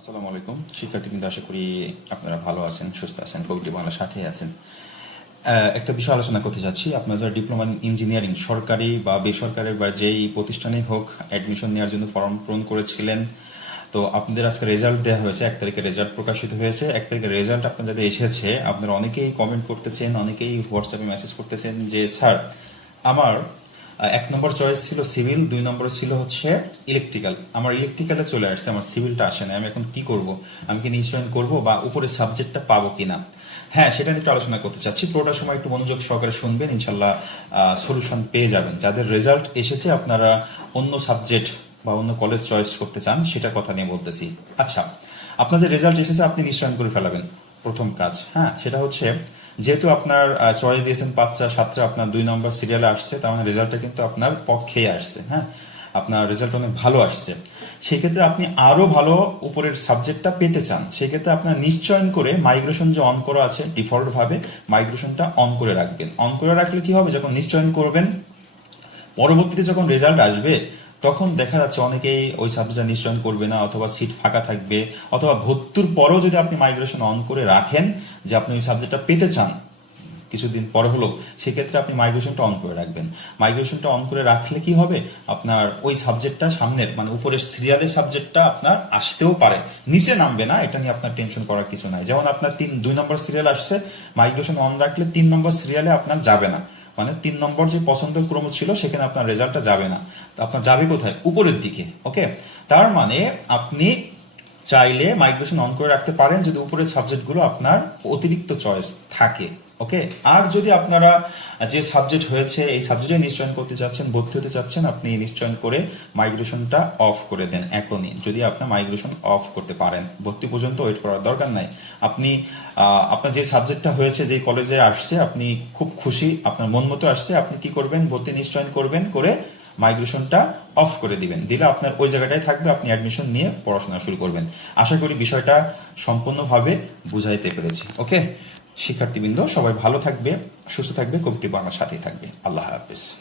আসসালামু আলাইকুম। শিক্ষার্থী কিন্তু আশা করি আপনারা ভালো আছেন, সুস্থ আছেন কবিটি বাংলার সাথেই আছেন। একটা বিষয় আলোচনা করতে যাচ্ছি। আপনারা যারা ডিপ্লোমা ইন ইঞ্জিনিয়ারিং, সরকারি বা বেসরকারি বা যেই প্রতিষ্ঠানে হোক অ্যাডমিশন নেওয়ার জন্য ফর্ম পূরণ করেছিলেন, তো আপনাদের আজকে রেজাল্ট দেওয়া হয়েছে, এক তারিখে রেজাল্ট প্রকাশিত হয়েছে। এক তারিখে রেজাল্ট আপনাদের এসেছে, আপনারা অনেকেই কমেন্ট করতেছেন, অনেকেই হোয়াটসঅ্যাপে মেসেজ করতেছেন যে, স্যার, আমার এক নম্বর চয়েস ছিল সিভিল দুই নম্বর ছিল হচ্ছে ইলেকট্রিক্যাল আমার ইলেকট্রিক্যালে চলে আসছে, আমার সিভিলটা আসে না আমি এখন কি করব? আমি কি নিশ্চয়ন করব বা উপরে সাবজেক্টটা পাবো কিনা? হ্যাঁ সেটা নিয়ে একটু আলোচনা করতে চাচ্ছি। পুরোটা সময় একটু মনোযোগ সহকারে শুনবেন, ইনশাল্লাহ সলিউশন পেয়ে যাবেন। যাদের রেজাল্ট এসেছে, আপনারা অন্য সাবজেক্ট বা অন্য কলেজ চয়েস করতে চান, সেটা কথা নিয়ে বলতেছি। আচ্ছা আপনাদের রেজাল্ট এসেছে, আপনি নিশ্চয়ন করে ফেলাবেন। প্রথম কাজ হ্যাঁ সেটা হচ্ছে যেহেতু আপনার চয়েস দিয়েছেন পাঁচটা, সাতটা আপনার দুই নম্বর সিরিয়ালে আসছে, তার মানে রেজাল্টটা কিন্তু আপনার পক্ষেই আসছে হ্যাঁ? আপনার রেজাল্ট অনেক ভালো আসছে। সেক্ষেত্রে আপনি আরও ভালো উপরের সাবজেক্টটা পেতে চান। সেক্ষেত্রে আপনার নিশ্চয়ন করে মাইগ্রেশন যে অন করা আছে ডিফল্ট ভাবে মাইগ্রেশনটা অন করে রাখবেন। অন করে রাখলে কি হবে? যখন নিশ্চয়ন করবেন, পরবর্তীতে যখন রেজাল্ট আসবে তখন দেখা যাচ্ছে অনেকেই ওই সাবজেক্টটা নিশ্চয়ন করবে না, অথবা সিট ফাঁকা থাকবে, অথবা ভর্তুর পরেও যদি আপনি মাইগ্রেশন অন করে রাখেন যে আপনি ওই সাবজেক্টটা পেতে চান, কিছুদিন পর হলো, সেক্ষেত্রে আপনি মাইগ্রেশনটা অন করে রাখবেন। মাইগ্রেশনটা অন করে রাখলে কি হবে? আপনার ওই সাবজেক্টটা সামনের মানে উপরের সিরিয়ালের সাবজেক্টটা আপনার আসতেও পারে। নিচে নামবে না, এটা নিয়ে আপনার টেনশন করার কিছু নাই। যেমন আপনার তিন, দুই নম্বর সিরিয়াল আসছে মাইগ্রেশন অন রাখলে তিন নম্বর সিরিয়ালে আপনার যাবে না। মানে তিন নম্বর যে পছন্দের ক্রম ছিল, সেখানে আপনার রেজাল্টটা যাবে না। আপনার যাবে কোথায়? উপরের দিকে ওকে তার মানে আপনি চাইলে মাইগ্রেশন অন করে রাখতে পারেন যদি উপরের সাবজেক্টগুলো আপনার অতিরিক্ত চয়েস থাকে। ওকে আর যদি আপনারা যে সাবজেক্ট হয়েছে, এই সাবজেক্টে নিশ্চয়ন করতে চাচ্ছেন ভর্তি হতে চাচ্ছেন আপনি নিশ্চয়ন করে মাইগ্রেশনটা অফ করে দেন এখনই। যদি আপনার মাইগ্রেশন অফ করতে পারেন, ভর্তি পর্যন্ত ওয়েট করার দরকার নাই। আপনি আপনার যে সাবজেক্টটা হয়েছে যে কলেজে আসছে, আপনি খুব খুশি, আপনার মন মতো আসছে, আপনি কি করবেন? ভর্তি নিশ্চয়ন করবেন, করে মাইগ্রেশনটা অফ করে দিবেন। দিলে আপনার ওই জায়গাটাই থাকবে, আপনি অ্যাডমিশন নিয়ে পড়াশোনা শুরু করবেন। আশা করি বিষয়টা সম্পূর্ণভাবে বুঝাইতে পেরেছি। ওকে শিক্ষার্থীবৃন্দ সবাই ভালো থাকবে সুস্থ থাকবে কবিটি বাংলার সাথেই থাকবে। আল্লাহ হাফেজ।